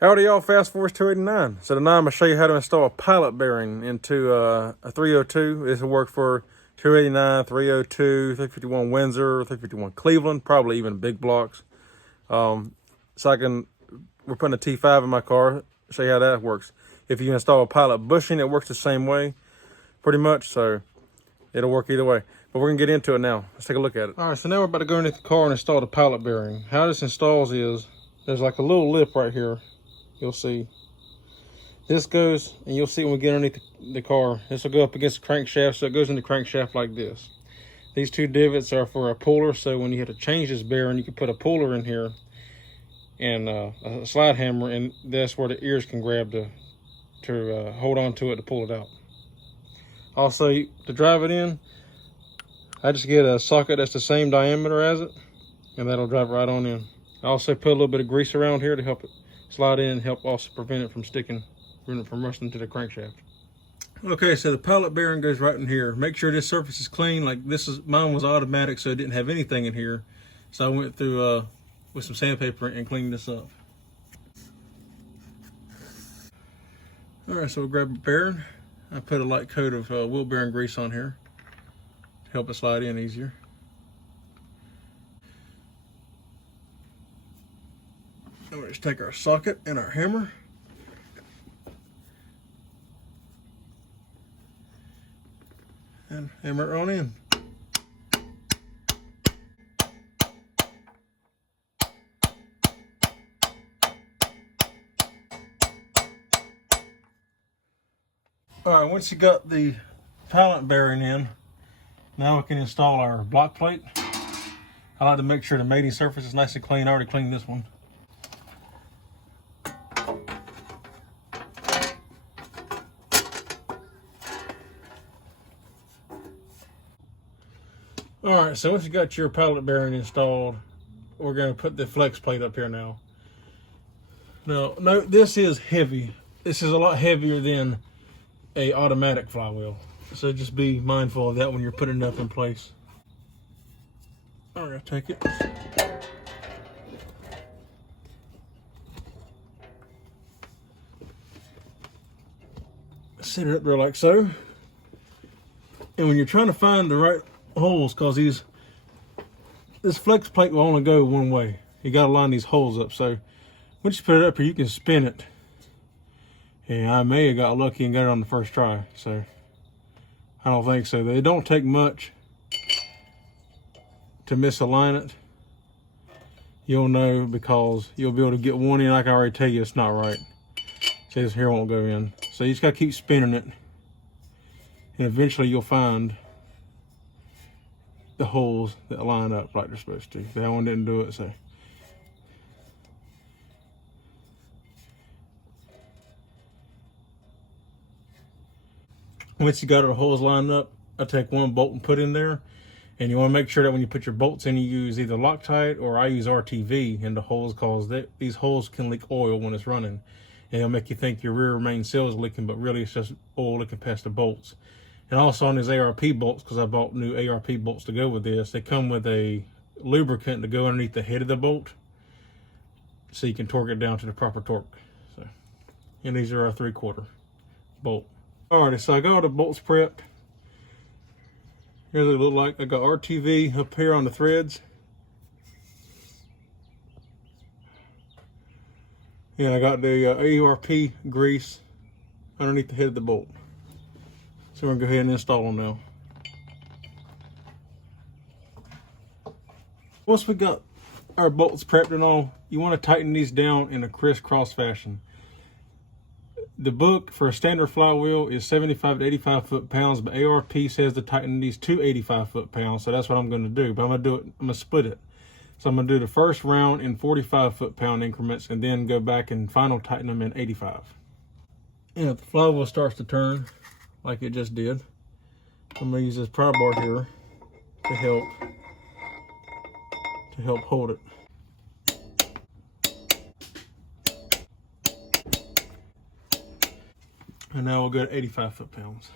Howdy y'all, Fast Force 289. So tonight I'm going to show you how to install a pilot bearing into a 302. This will work for 289, 302, 351 Windsor, 351 Cleveland, probably even big blocks. We're putting a T5 in my car, show you how that works. If you install a pilot bushing, it works the same way, pretty much, so it'll work either way. But we're going to get into it now. Let's take a look at it. All right, so now we're about to go into the car and install the pilot bearing. How this installs is, there's like a little lip right here. You'll see this goes, and you'll see when we get underneath the car, this will go up against the crankshaft, so it goes in the crankshaft like this. These two divots are for a puller, so when you have to change this bearing, you can put a puller in here and a slide hammer, and that's where the ears can grab to hold on to it to pull it out. Also, to drive it in, I just get a socket that's the same diameter as it, and that'll drive right on in. I also put a little bit of grease around here to help it slide in and help also prevent it from sticking, prevent it from rusting to the crankshaft. Okay, so the pilot bearing goes right in here. Make sure this surface is clean. Like mine was automatic, so it didn't have anything in here. So I went through with some sandpaper and cleaned this up. All right, so we'll grab a bearing. I put a light coat of wheel bearing grease on here to help it slide in easier. Now we'll just take our socket and our hammer. And hammer it on in. All right, once you got the pilot bearing in, now we can install our block plate. I like to make sure the mating surface is nice and clean. I already cleaned this one. All right, so once you got your pilot bearing installed, we're going to put the flex plate up here now. Now, note this is heavy. This is a lot heavier than a automatic flywheel. So just be mindful of that when you're putting it up in place. All right, take it. Set it up there like so. And when you're trying to find the right holes, because this flex plate will only go one way. You got to line these holes up. So once you put it up here, you can spin it. And I may have got lucky and got it on the first try. So I don't think so. They don't take much to misalign it. You'll know because you'll be able to get one in. I can already tell you it's not right. See, this here won't go in. So you just got to keep spinning it. And eventually you'll find the holes that line up like they're supposed to. That one didn't do it, so. Once you got our holes lined up, I take one bolt and put in there. And you want to make sure that when you put your bolts in, you use either Loctite or I use RTV in the holes, because these holes can leak oil when it's running. And it'll make you think your rear main seal is leaking, but really it's just oil leaking past the bolts. And also on these ARP bolts, because I bought new ARP bolts to go with this, they come with a lubricant to go underneath the head of the bolt, so you can torque it down to the proper torque. So, and these are our 3/4 bolt. Alrighty, so I got all the bolts prepped. Here's what they look like. I got RTV up here on the threads. And I got the ARP grease underneath the head of the bolt. So we're gonna go ahead and install them now. Once we got our bolts prepped and all, you want to tighten these down in a crisscross fashion. The book for a standard flywheel is 75 to 85 foot-pounds, but ARP says to tighten these to 85 foot-pounds, so that's what I'm going to do. But I'm going to split it. So I'm going to do the first round in 45 foot-pound increments, and then go back and final tighten them in 85. And if the flywheel starts to turn, like it just did, I'm going to use this pry bar here to help hold it. And now we'll go to 85 foot-pounds.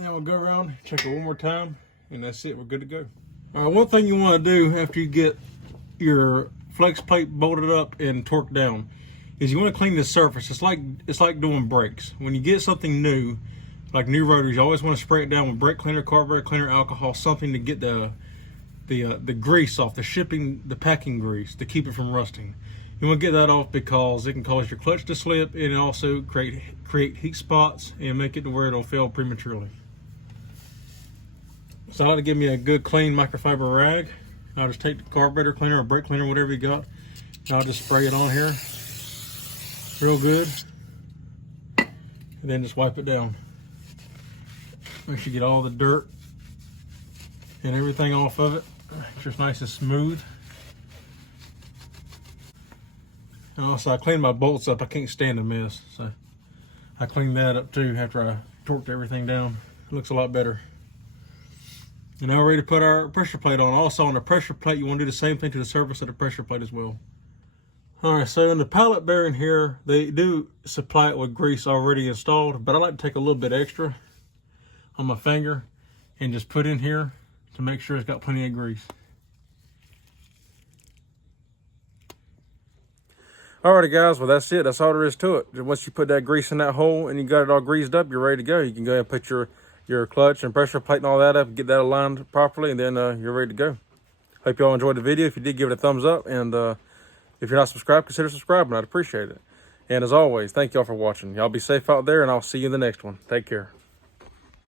And then we'll go around, check it one more time, and that's it. We're good to go. All right, one thing you want to do after you get your flex plate bolted up and torqued down is you want to clean the surface. It's like doing brakes. When you get something new, like new rotors, you always want to spray it down with brake cleaner, carburetor cleaner, alcohol, something to get the grease off, the packing grease, to keep it from rusting. You want to get that off because it can cause your clutch to slip, and it also create heat spots and make it to where it'll fail prematurely. So I like to give me a good clean microfiber rag. I'll just take the carburetor cleaner or brake cleaner, whatever you got, and I'll just spray it on here real good, and then just wipe it down. Make sure you get all the dirt and everything off of it. Make sure it's nice and smooth. And also I cleaned my bolts up. I can't stand a mess, so I cleaned that up too after I torqued everything down. It looks a lot better. And now we're ready to put our pressure plate on. Also on the pressure plate, you want to do the same thing to the surface of the pressure plate as well. All right, so in the pallet bearing here, they do supply it with grease already installed, but I like to take a little bit extra on my finger and just put in here to make sure it's got plenty of grease. Alrighty guys, well that's it. That's all there is to it. Once you put that grease in that hole and you got it all greased up, you're ready to go. You can go ahead and put your clutch and pressure plate and all that up and get that aligned properly, and then you're ready to go. Hope you all enjoyed the video. If you did, give it a thumbs up, and if you're not subscribed, consider subscribing. I'd appreciate it. And as always, thank y'all for watching. Y'all be safe out there, and I'll see you in the next one. Take care.